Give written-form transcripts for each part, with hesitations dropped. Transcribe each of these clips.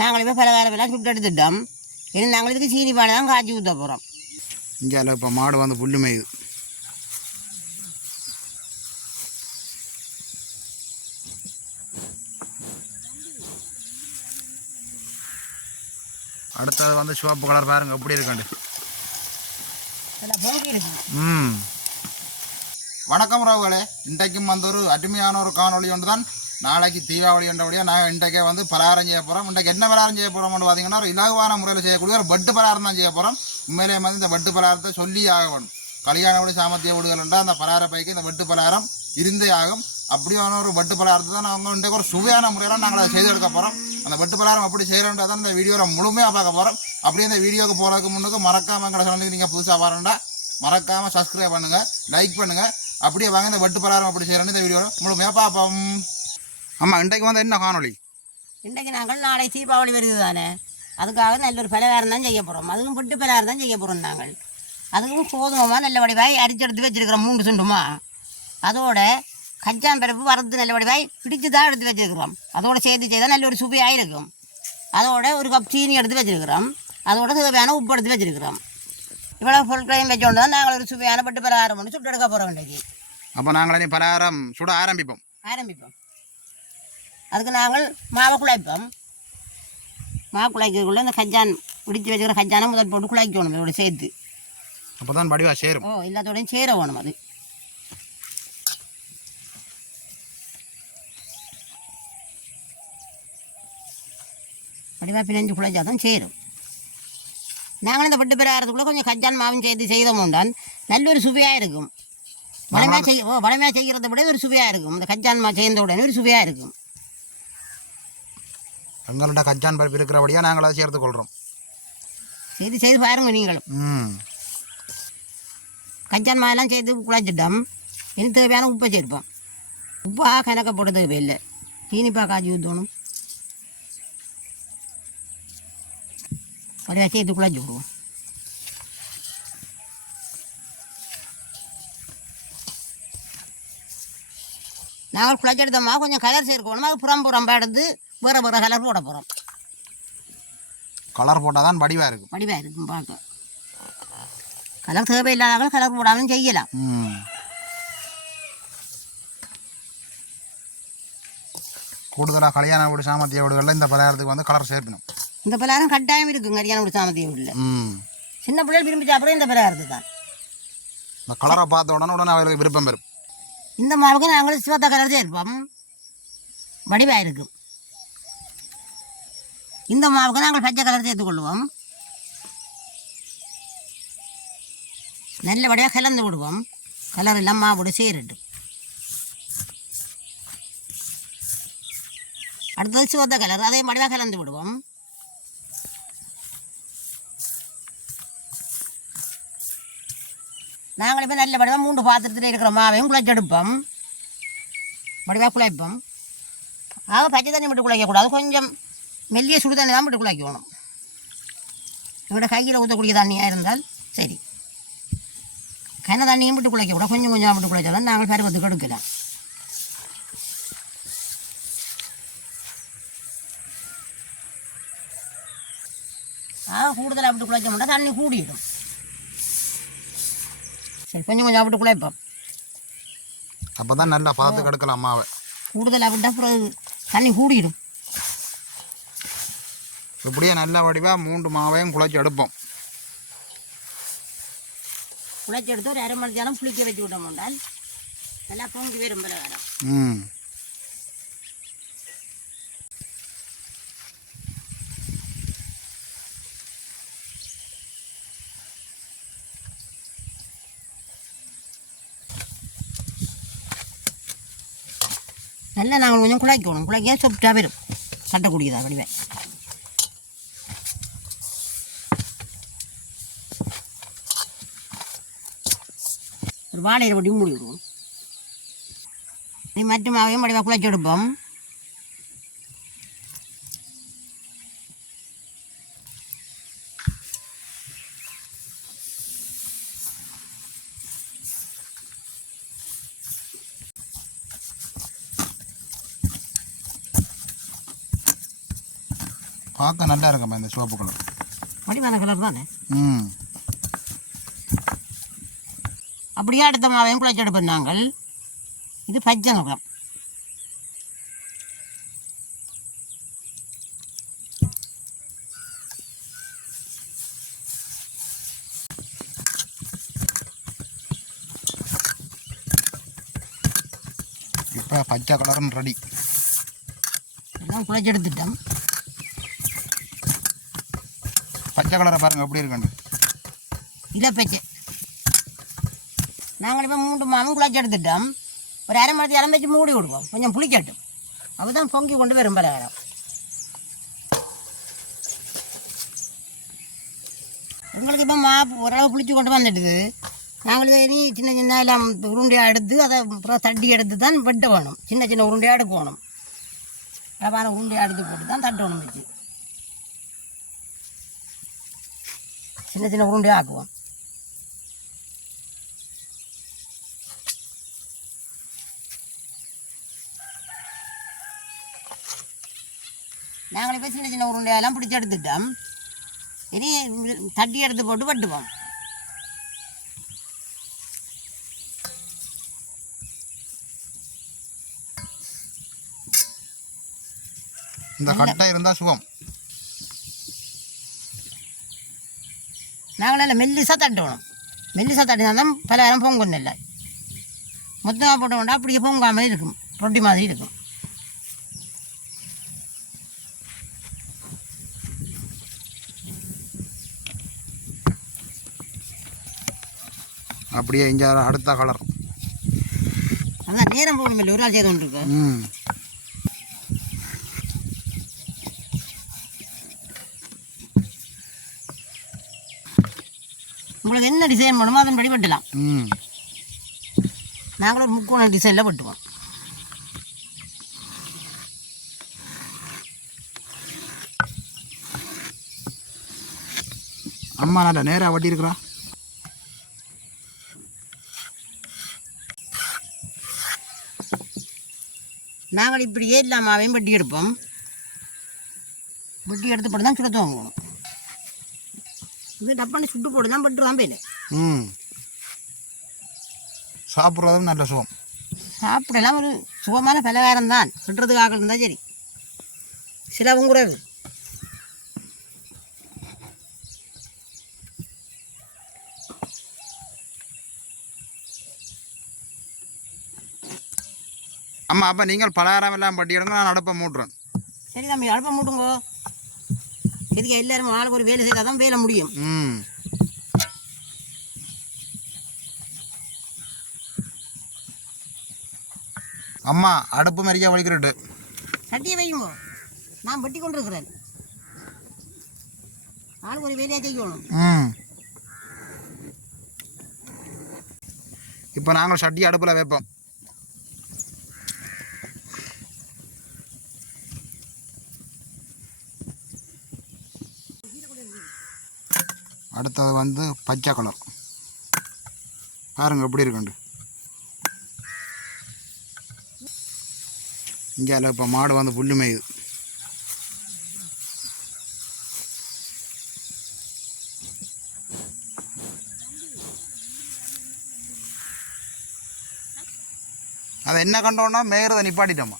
நாங்கள் இப்போ பலகாரம் சுட்டு எடுத்துட்டோம். இனி நாங்கள் இதுக்கு சீனி பானை தான் காய்ச்சி ஊற்ற போகிறோம். இங்கே இப்போ மாடு வந்து புல்லு மேயுது. அடுத்தது வந்து சிவப்பு கலர் பாருங்க எப்படி இருக்காண்டு. வணக்கம் ராவுகளே, இன்றைக்கும் வந்து ஒரு அருமையான ஒரு காணொலி ஒன்று தான். நாளைக்கு தீபாவளி என்றபடியாக நாங்கள் இன்றைக்கே வந்து பலகாரம் செய்ய போகிறோம். இன்றைக்கு என்ன பலகாரம் செய்ய போகிறோம்னு பார்த்தீங்கன்னா ஒரு இலகுவான முறையில் செய்யக்கூடிய ஒரு பட்டு பலகாரம் தான் செய்ய போகிறோம். உண்மையிலேயே வந்து இந்த பட்டு பலகாரத்தை சொல்லி ஆகணும். கல்யாண வீடு சாமர்த்திய வீடுகள் என்றால் அந்த பலகார பைக்கு இந்த பட்டு பலகாரம் இருந்தே ஆகும். அப்படியான ஒரு பட்டு பலகாரத்தை தான் நாங்கள் இன்றைக்கு ஒரு சுவையான முறையில் நாங்கள் அதை செய்து எடுக்க போகிறோம். அந்த பட்டு பலகாரம் எப்படி செய்கிறோன்றதை இந்த வீடியோவில் முழுமையாக பார்க்க போகிறோம். அப்படியே இந்த வீடியோக்கு போகிறதுக்கு முன்னுக்கு மறக்காமல் எங்களை சேனலுக்கு நீங்கள் புதுசாக வரணுண்டா மறக்காமல் சப்ஸ்கிரைப் பண்ணுங்கள், லைக் பண்ணுங்கள். அப்படியே வாங்க இந்த பட்டு பலகாரம் எப்படி செய்கிறோன்னு இந்த வீடியோவில் முழுமையாக பார்ப்போம். ஆமாம், இன்றைக்கு வந்து என்ன காணொலி? இன்றைக்கு நாங்கள் நாளை தீபாவளி வருது தானே, அதுக்காக நல்ல ஒரு பலகாரம் தான் செய்ய போகிறோம். அதுவும் பட்டு பலகாரம் தான் செய்ய போகிறோம். நாங்கள் அதுவும் கோதுமைமாக நல்ல வடிவாய் அரிச்செடுத்து வச்சுருக்கிறோம் 3 சுண்டுமா. அதோட கச்சான் பருப்பு வறுத்து நல்ல வடிவாய் பிடிச்சி தான் எடுத்து வச்சுருக்கிறோம். அதோட சேர்த்து செய்தால் நல்ல ஒரு சுவையாக இருக்கும். அதோட ஒரு கப் சீனி எடுத்து வச்சுருக்கிறோம். அதோட தேவையான உப்பு எடுத்து வச்சுருக்கிறோம். இவ்வளோ பொருட்களையும் வச்சோண்டு தான் நாங்கள் ஒரு சுவையான பட்டு பலகாரம் ஒன்று சுட்டு எடுக்க போகிறோம் இன்றைக்கு. அப்போ நாங்கள் பலகாரம் சுட ஆரம்பிப்போம். அதுக்கு நாங்கள் மாவை குழைப்போம். மாவு குழைக்கிறதுக்குள்ளே இந்த கஞ்சான் பிடிச்சி வச்சுக்கிற கஞ்சானை முதல் போட்டு குழைக்கணும் இதோட சேர்த்து. அப்போ தான் வடிவா சேரும். எல்லாத்தோடையும் சேர வேணும். அது வடிவா பிணைஞ்சு குழைச்சா தான் சேரும். நாங்களும் இந்த பட்டு பலகாரத்துக்குள்ளே கொஞ்சம் கஞ்சான் மாவும் சேர்த்து செய்தோம்தான் நல்ல ஒரு சுவையாக இருக்கும். வளமையாக செய்கிறத விட ஒரு சுவையாக இருக்கும். இந்த கஞ்சான் மா சேர்ந்த உடனே ஒரு சுவையாக இருக்கும். எங்கள்கிட்ட கஞ்சான் பருப்பு இருக்கிறபடியாக நாங்கள் அதை சேர்த்து கொள்கிறோம். செய்து பாருங்க நீங்களும். கஞ்சான் மாவெல்லாம் சேர்த்து குழைச்சிட்டோம். இனி தேவையான உப்பை சேர்ப்போம். உப்பாக கணக்க போட தேவையில்லை. சீனிப்பா காய்ச்சி ஊற்றணும். அப்படியே சேர்த்து குழைச்சி விடுவோம். நாங்கள் குழைச்செடுத்தோம்மா கொஞ்சம் கலர் சேர்க்கணும். அது புறம்பா எடுத்து வேறு வேறு கலர் போட போகிறோம். கலர் போட்டால் தான் வடிவாக இருக்கும் பார்க்க. கலர் தேவையில்லாத கலர் போடாமல் செய்யலாம். கூடுதலாக கல்யாண வீடு சாமர்த்திய வீடுகளில் இந்த பலகாரத்துக்கு வந்து கலர் சேர்க்கணும். இந்த பலகாரம் கட்டாயம் இருக்கும் கல்யாண வீடு சாமர்த்திய வீட்டில். சின்ன பிள்ளைகள் விரும்பி சாப்பிட்ற இந்த பலகாரத்து தான். இந்த கலரை பார்த்த உடனே அவர்களுக்கு விருப்பம் வரும். இந்த மாவுக்கு நாங்கள் சிவத்த கலர் சேர்ப்போம். வடிவாக இருக்கும். இந்த மாவுக்கு நாங்கள் பச்சை கலர் சேர்த்துக்கொள்வோம். நல்லபடியாக கலந்து விடுவோம். கலர் எல்லாம் மாவோடு சேரட்டும். அடுத்தது சிவத்த கலர், அதே வடிவாக கலந்து விடுவோம். நாங்கள் இப்போ நல்ல வடிவாக 3 பாத்திரத்தில் இருக்கிற மாவையும் குழைச்செடுப்போம். வடிவாக குழைப்போம். பச்சை தண்ணி மட்டும் குழைக்கக்கூடாது. கொஞ்சம் மெல்லிய சுடு தண்ணி தான் போட்டு குழைக்கணும். எங்களோட கையில் ஊற்றக்கூடிய தண்ணியாக இருந்தால் சரி. கன தண்ணியும் போட்டு குழைக்கக்கூடாது. கொஞ்சம் கொஞ்சம் போட்டு குழைச்சாலும் நாங்கள் பருவத்துக்கு எடுக்கலாம். கூடுதலாக அப்படி குழைக்க மாட்டோம், தண்ணி கூடிடும். சரி, கொஞ்சம் கொஞ்சம் அப்படி குழைப்போம். அப்போ தான் நல்லா பார்த்து கெடுக்கலாம் மாவை. கூடுதலாக அப்படின்னா அப்புறம் தண்ணி கூடிடும். இப்படியே நல்ல வடிவாக 3 மாவையும் குழைச்சி எடுப்போம். குழைச்சி எடுத்து ஒரு 1/2 மணி நேரம் புளிக்க வச்சு விட்டோம் என்றால் நல்லா பொங்கி வரும் பலகாரம். நல்லா நாங்கள் கொஞ்சம் குழைக்கணும். குழைக்க சொப்டாக வரும். கட்டக்கூடியதா வடிவேன். ஒரு வாழையில வடி மூடி விடுவோம். மற்ற மாவையும் வடிவாக குழைச்சி எடுப்போம். பார்க்க நல்லா இருக்கும்மா இந்த சிவப்பு கலர். வடிவான கலர் தானே. ம். அப்படியே அடுத்த மாவையும் குழைச்செடுப்போம் நாங்கள். இது பச்சை நிறம். இப்போ பச்சை கலர்னு ரெடி. எல்லாம் குழைச்செடுத்துட்டோம். பச்சை கலரை பாருங்கள் எப்படி இருக்குன்னு. இலப்பச்சை நாங்கள் இப்போ 3 மாவும் குழைச்செடுத்துட்டோம். ஒரு அரை மணி நேரம் வச்சு மூடி விடுவோம், கொஞ்சம் புளிக்கட்டும். அப்போ தான் பொங்கி கொண்டு வரும் பலகாரம். உங்களுக்கு இப்போ ஓரளவு புளிச்சு கொண்டு வந்துடுது. நாங்கள் இனி சின்ன சின்ன எல்லாம் உருண்டையாக எடுத்து அதை அப்புறம் தட்டி எடுத்து தான் வெட்ட வேணும். சின்ன சின்ன உருண்டையாக எடுக்கணும். ரவான உருண்டையாக எடுத்து போட்டு தான் தட்டணும். வச்சு சின்ன சின்ன உருண்டையாக ஆக்குவோம். நாங்கள் இப்போ சின்ன சின்ன உருண்டையெல்லாம் பிடிச்சி எடுத்துட்டோம். இனி தட்டி எடுத்து போட்டு வெட்டுவோம். இந்த கட்டை இருந்தால் சுகம். நாங்கள் நல்லா மெல்லிசாக தட்டணும். மெல்லிசாக தட்டினா தான் பலகாரம் பொங்கணும். இல்லை மொத்தமாக போட்டோம்னா அப்படியே பொங்காமல் இருக்கும், ரொட்டி மாதிரி இருக்கும். அப்படியே இங்கே அடுத்த கலர். அதான் நேரம் போகணும். இல்லை ஒரு ஆள் செய்து கொண்டு இருக்கு. ம். உங்களுக்கு என்ன டிசைன் பண்ணுமோ அதன்படி வெட்டலாம். ம். நாங்களும் ஒரு முக்கோண டிசைனில் வெட்டுவோம். அம்மா நல்லா நேராக வட்டி இருக்கிறா. நாங்கள் இப்படியே இல்லாமாவையும் வெட்டி எடுப்போம். வெட்டி எடுத்து போட்டு தான் சுட துவங்குவோம். இது டப்பாண்டி சுட்டு போட்டு தான் பட்டுருவான் போயில. ம். சாப்பிட்றதும் நல்ல சுகம். சாப்பிடலாம் ஒரு சுகமான பலகாரம் தான். சுட்டுறதுக்காக இருந்தால் சரி, சிலவும் குறைவு. அம்மா அப்போ நீங்கள் பலகாரம் எல்லாம் பட்டி எடுங்க, நான் அடுப்பை மூட்டுறேன். சரி தம்பி, அடுப்பை மூட்டுங்கோ. இதுக்கு எல்லாரும் ஆளுக்கு ஒரு வேலை செய்தால் தான் வேலை முடியும். ம். அம்மா அடுப்பு மாதிரியா வலிக்கிறட்டு சட்டியை வையுங்கோ. நான் வெட்டி கொண்டு இருக்கிறேன். ஆளுக்கு ஒரு வேலையாக செய்யணும். ம். இப்போ நாங்கள் சட்டி அடுப்பில் வைப்போம். அடுத்தது வந்து பச்சை கலர் பாருங்க எப்படி இருக்குண்டு. இங்கே இப்போ மாடு வந்து புல்லு மேயுது. அதை என்ன கண்டோன்னா மேயறதை நிப்பாட்டிட்டோம்மா.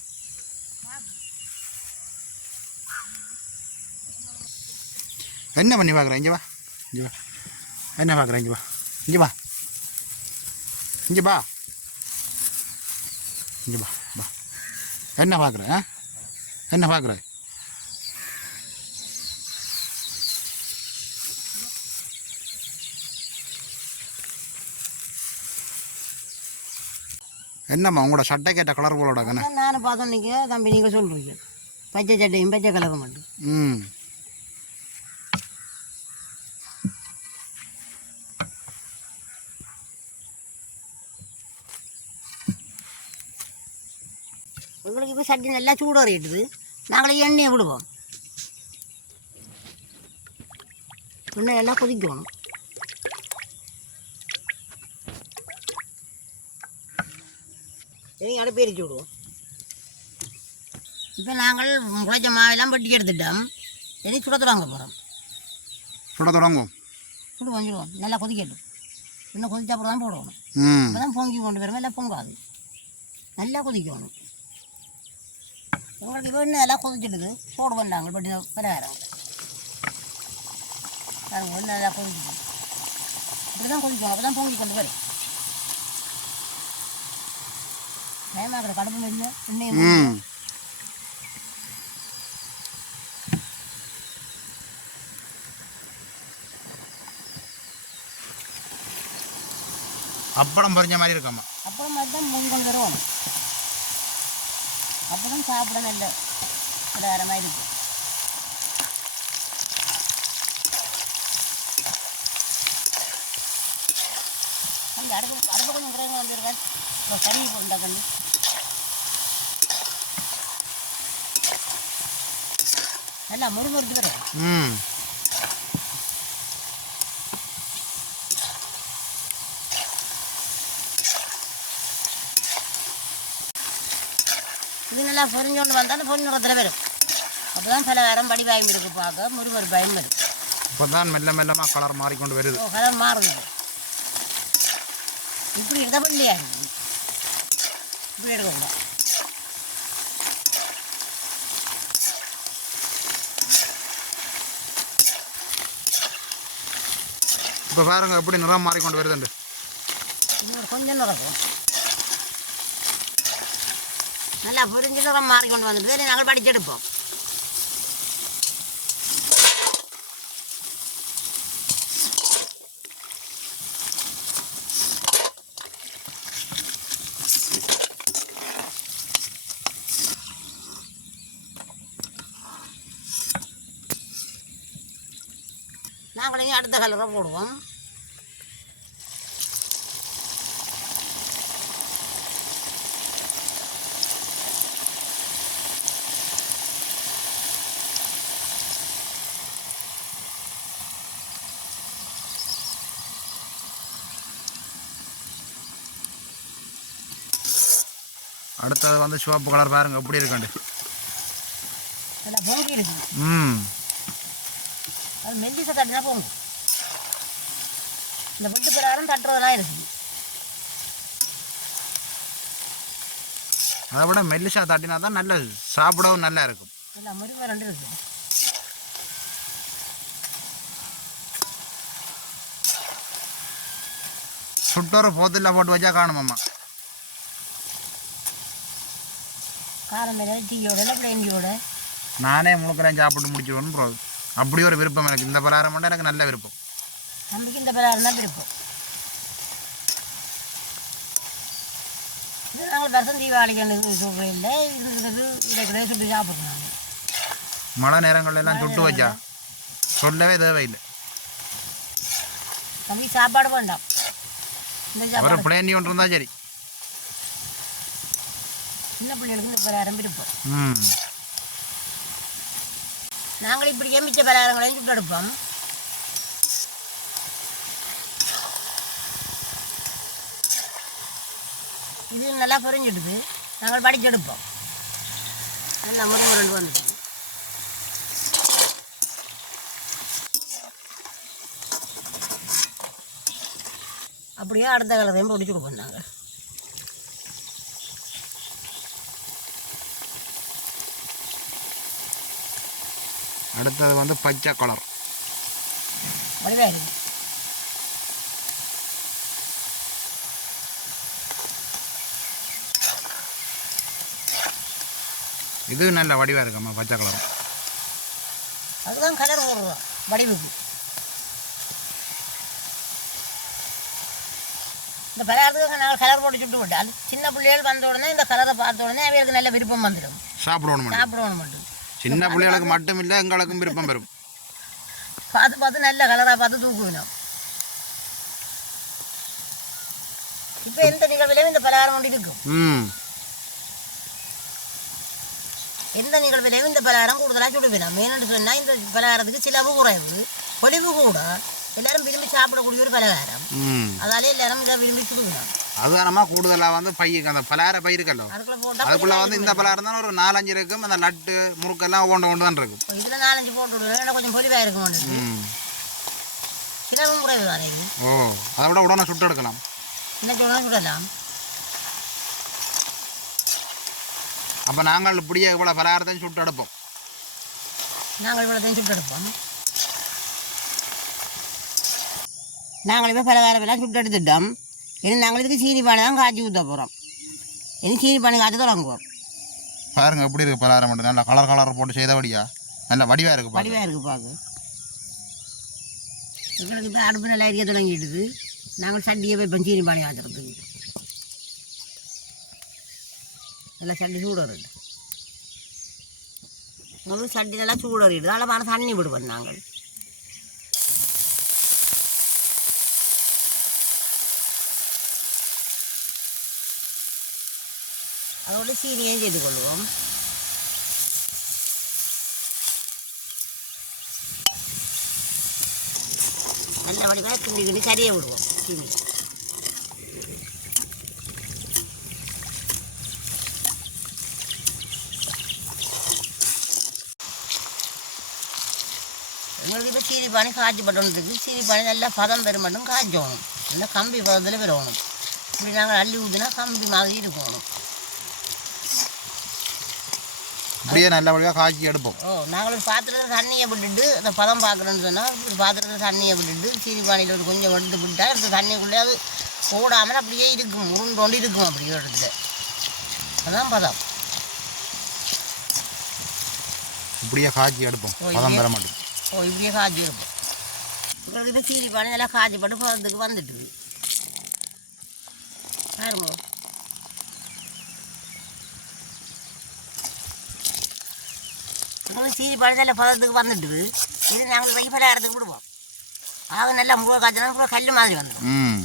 என்ன பண்ணி பார்க்குறேன்? இங்கே வா, இங்கே வா. என்ன பார்க்குறேன்? இங்கே வா, இங்கே வா, இங்கே வா, இங்கே வா, வா. என்ன பார்க்குறேன்? என்ன பார்க்குற? என்னம்மா உங்களோட சட்டை கேட்ட கலர் போலோட கண்ணே? நானும் பார்த்தோம். நீங்கள் தம்பி நீங்கள் சொல்கிறீங்க பச்சை சட்டையும் பச்சை கலரும் மட்டும். ம். உங்களுக்கு இப்போ சட்டி நல்லா சூடறிட்டுது. நாங்களே எண்ணெயை விடுவோம். எண்ணெய் எல்லாம் கொதிக்கணும். சரி, அடுப்பு எரிச்சு விடுவோம். இப்போ நாங்கள் குழைச்ச மாவெல்லாம் வெட்டி எடுத்துட்டோம். இனி சுட தொடங்க போகிறோம். சுட தொடங்கும். சுடுவோம் நல்லா கொதிக்கட்டும். இன்னும் கொதிச்சா அப்புறம் தான் போடணும். இப்போ தான் பொங்கி கொண்டு வரும், எல்லாம் பொங்காது, நல்லா கொதிக்கணும். உங்களுக்கு இப்போ இன்னும் எல்லாம் கொதிச்சிடுது, போடுவோம் நாங்கள் பட்டி பலகாரங்களை. இன்னும் நல்லா கொதிச்சிட்டு இப்படி தான் கொதிக்கணும், அப்போ தான் பொங்கி கொண்டு வரும். பயமாக்கிற கடுப்பு இல்லை இன்னும் அப்பளம் பொரிஞ்ச மாதிரி இருக்காம்மா. அப்பளம் மாதிரி தான் பொங்கி கொண்டு வருவோம். அப்போ தான் சாப்பிட நல்ல பலகாரமாக இருக்கும். கொஞ்சம் அடுப்பு கொஞ்சம் குறைவாக வந்துருக்கேன். இப்போ கறி போட்டா கண்டு நல்லா முறுமுறுத்து வரும். இது நல்லா பொரிஞ்சோண்டு வந்தால் பொரிஞ்சுறத்துல வரும். அப்போ தான் பலகாரம் வடிவாயும் இருக்கு, பார்க்க முறுமுறு பயம் வரும். இப்போ தான் மெல்ல மெல்லமாக கலர் மாறிக்கொண்டு வருது. கலர் மாறுது. இப்படி இருந்தால் இல்லையா, இப்படி எடுக்கக்கூடாது. இப்போ பாருங்க எப்படி நிறம் மாறிக்கொண்டு வருதுண்டு. இன்னொரு கொஞ்சம் நிறக்கும். நல்லா பொரிஞ்சு நிறம் மாறிக்கொண்டு வந்துட்டு நாங்கள் படிச்செடுப்போம். நாங்கள் அடுத்த கலரை போடுவோம். அடுத்தது வந்து சிவப்பு கலர் பாருங்க எப்படி இருக்காண்டு. நல்லா பொங்கி இருக்கு. அது மெல்லிசை தட்டினா பொங்கும். இந்த வீட்டு பிரகாரம் தட்டுறதெல்லாம் இருக்குது. அதை விட மெல்லிசா தட்டினா தான் நல்ல சாப்பிடவும் நல்லா இருக்கும். நல்லா முருகை ரெண்டு இருக்குது. சுட்டோரை போத்தில் போட்டு வச்சா காணுமாம்மா. காரம் மேலே டீயோட இல்லை பிளேண்டியோட நானே முழுக்கெல்லாம் சாப்பிட்டு முடிச்சிடுவேன்னு ப்ரோ. அப்படி ஒரு விருப்பம் எனக்கு. இந்த பலகாரம் மட்டும் எனக்கு நல்ல விருப்பம். நமக்கு இந்த பலகாரம் தான் விருப்பம். இது நாங்கள் வருஷம் தீபாவளிக்கு இல்லை இருக்கிறது இதை சுட்டு சாப்பிட்றோம். நாங்கள் மழை நேரங்கள்லாம் சுட்டு வச்சா சொல்லவே தேவையில்லை. நமக்கு சாப்பாடு வேண்டாம். இந்த ஒரு சாப்பாடு பிளேண்டி ஒன்று இருந்தால் சரி. சின்ன பிள்ளைகளுக்கு இந்த பலகாரம் விருப்பம். நாங்கள் இப்படி எம்பிச்ச பலகாரங்களையும் சுட்டு எடுப்போம். இது நல்லா பொரிஞ்சிடுது, நாங்கள் படிச்செடுப்போம். நல்லா முருண்டு வந்துச்சு. அப்படியே அடுத்த கலரையும் பொடிச்சு கொடுப்போம் நாங்கள். அடுத்தது வந்து பச்சை கலர் வடிவாக இருக்குது. இது நல்ல வடிவாக இருக்கும்மா பச்சை கலர். அதுதான் கலர் போடுறோம் வடிவுக்கு. இந்த பலகாரத்துக்கு நாங்கள் கலர் போட்டு சுட்டு விட்டு அது சின்ன பிள்ளைகள் வந்த உடனே இந்த கலரை பார்த்த உடனே அவங்களுக்கு நல்ல விருப்பம் வந்துடும். சாப்பிடணும் மட்டும். சின்ன பிள்ளைகளுக்கு மட்டும் இல்லை, எங்களுக்கும் விருப்பம் வரும். பார்த்து பார்த்து நல்ல கலராக பார்த்து தூக்குவினோம். இப்போ எந்த நிகழ்விலையும் இந்த பலகாரம் கொண்டு இருக்கும். எந்த நிகழ்விலையும் இந்த பலகாரம் கூடுதலாக சுடுவினோம். மெயின்னு சொன்னால் இந்த பலகாரத்துக்கு சிலவு குறைவு, பொலிவு கூட, எல்லாரும் விரும்பி சாப்பிடக்கூடிய ஒரு பலகாரம். அதாலே எல்லாரும் இதை விரும்பி சுடுவோம். அதுதானமா கூடுதலாக வந்து பையக்கு அந்த பலகார பை இருக்கല്ലോ அதுக்குள்ள வந்து இந்த பலகாரம் தான் ஒரு 4-5 இருக்கும். அந்த லட்டு முறுக்கெல்லாம் ஒன்று தான் இருக்கும். இதில் 4-5 போட்டு விடுவேன். கொஞ்சம் பொலிவாக இருக்கும். சிலவும் குறைவு தானே. ஓ அதை விட உடனே சுட்டு எடுக்கலாம். இன்னைக்கு உடனே சுடலாம். அப்போ நாங்கள் இப்படியே இவ்வளோ பலகாரத்தையும் சுட்டு எடுப்போம். நாங்கள் இவ்வளோத்தையும் சுட்டு எடுப்போம். நாங்கள் இப்போ பலகாரம் எல்லாம் சுட்டு எடுத்துட்டோம். இனி நாங்கள் இதுக்கு சீனி பானை தான் காய்ச்சி ஊற்ற போகிறோம். இனி சீனி பானை காய்ச்சி தொடங்குவோம். பாருங்க எப்படி இருக்குது பலகாரம் மட்டும் நல்லா கலர் போட்டு செய்தபடியா நல்லா வடிவாக இருக்குது. வடிவாக இருக்குது பார்க்க. எங்களுக்கு இப்போ அடுப்பு நல்லா எரிய தொடங்கிட்டுது. நாங்கள் சட்டியை வைப்போம் சீனி பானை காய்ச்சறதுக்கு. நல்லா சட்டி சூடறிடு. முதல் சட்டி நல்லா சூடறிடுது. அளவான தண்ணி விடுவோம் நாங்கள். அதோட சீனியையும் செய்து கொள்வோம். நல்ல வடிவாக கிண்டி கிண்டி கறியை விடுவோம் சீனி. எங்களுக்கு இப்போ சீனி பானை காய்ச்சி பட்டோன்றதுக்கு சீனி பானை நல்லா பதம் பெற மட்டும் காய்ச்சணும். நல்லா கம்பி பதத்தில் பெறணும். இப்படி நாங்கள் அள்ளி ஊற்றினா கம்பி மாதிரி இருக்கணும். அப்படியே நல்ல வழியாக காய்ச்சி எடுப்போம். நாங்கள் ஒரு பாத்திரத்தில் தண்ணியை விட்டுட்டு அந்த பதம் பார்க்குறோன்னு சொன்னால் ஒரு பாத்திரத்தில் தண்ணியை விட்டுட்டு சீனி பானையில் ஒரு கொஞ்சம் எடுத்து விட்டால் அந்த தண்ணிக்குள்ளே அது போடாமல் அப்படியே இருக்கும். உருண்டோண்டு இருக்கும். அப்படியே இடத்துல அதான் பதம். இப்படியே காய்ச்சி எடுப்போம். பதம் பெற மாட்டோம். இப்படியே காய்ச்சி எடுப்போம். இப்போ சீனி பானை நல்லா காய்ச்சி போட்டு பதத்துக்கு வந்துட்டு பாருங்க. சீனி பானை நல்ல பதத்துக்கு வந்துட்டு இது நாங்கள் வை பலகாரத்துக்கு விடுவோம். ஆக நல்லா முக காய்ச்சினா கல் மாதிரி வந்துடும்.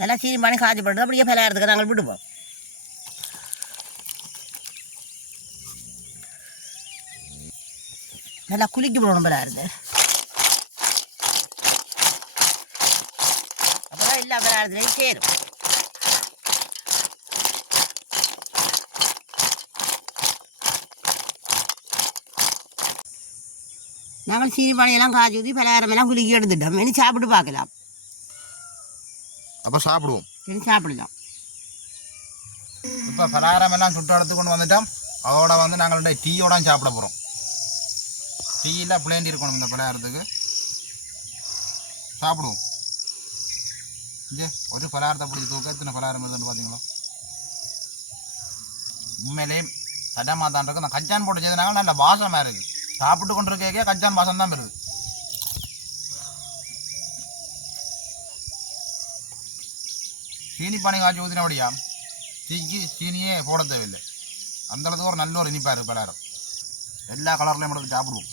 நல்லா சீனி பானை காய்ச்சி போட்டு அப்படியே பலகாரத்துக்கு நாங்கள் விடுவோம். நல்லா குளிக்க போடணும் பலகாரத்தை. அப்போதான் எல்லா பலகாரத்துலையும் சேரும். நாங்கள் சீனி பானையெல்லாம் காய்ச்சி ஊற்றி பலகாரம் எல்லாம் குலுக்கி எடுத்துட்டோம். இனி சாப்பிட்டு பார்க்கலாம். அப்போ சாப்பிடுவோம். இனி சாப்பிடலாம். இப்போ பலகாரம் எல்லாம் சுட்டு எடுத்து கொண்டு வந்துட்டோம். அதோட வந்து நாங்கள் டீயோட சாப்பிட போகிறோம். டீயில் பிளேண்டி இருக்கணும் இந்த பலகாரத்துக்கு. சாப்பிடுவோம். இங்கே ஒரு பலகாரத்தை பிடிச்சி தூக்க எத்தனை பலகாரம் இருக்குதுன்னு பார்த்தீங்களா? உண்மையிலே தடமாக தான் இருக்குது. அந்த கச்சான் போட்டு செய்தனால நல்ல வாசமாக இருக்குது. சாப்பிட்டு கொண்டு இருக்க கச்சான் வாசம் தான் பெறுது. சீனி பானை காய்ச்சி ஊற்றினபடியா டீக்கு சீனியே போட தேவையில்லை. அந்தளவுக்கு ஒரு நல்ல ஒரு இனிப்பாக இருக்குது பலகாரம். எல்லா கலர்லையும் எடுத்து சாப்பிடுவோம்.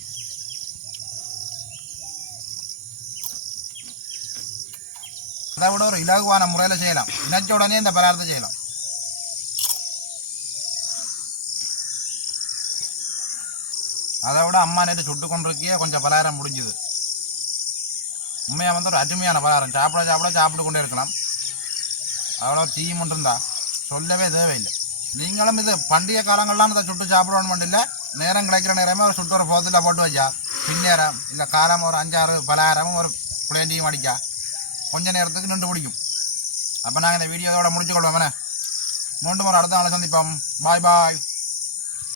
அதை விட ஒரு இலகுவான முறையில் செய்யலாம். நினைச்ச உடனே இந்த பலகாரத்தை செய்யலாம். அதை விட அம்மா நேற்று சுட்டு கொண்டிருக்கே கொஞ்சம் பலகாரம் முடிஞ்சுது. உண்மையாக வந்து ஒரு அருமையான பலகாரம். சாப்பிட்டு கொண்டே இருக்கலாம். அவ்வளோ டீயும் ஒன்று இருந்தால் சொல்லவே தேவையில்லை. நீங்களும் இது பண்டிகை காலங்கள்லாம் இதை சுட்டு சாப்பிடணும் இல்லை. நேரம் கிடைக்கிற நேரமே ஒரு சுட்டு ஒரு போத்தில் போட்டு வச்சா பின்னேரம் இல்லை காலம் ஒரு 5-6 பலகாரமும் ஒரு பிளேண்டியும் அடிக்கா கொஞ்சம் நேரத்துக்கு நின்று பிடிக்கும். அப்போ நாங்கள் இந்த வீடியோவோட முடிச்சுக்கொள்வோம். மீண்டும் ஒரு அடுத்த நாளை சந்திப்போம். பாய் பாய்.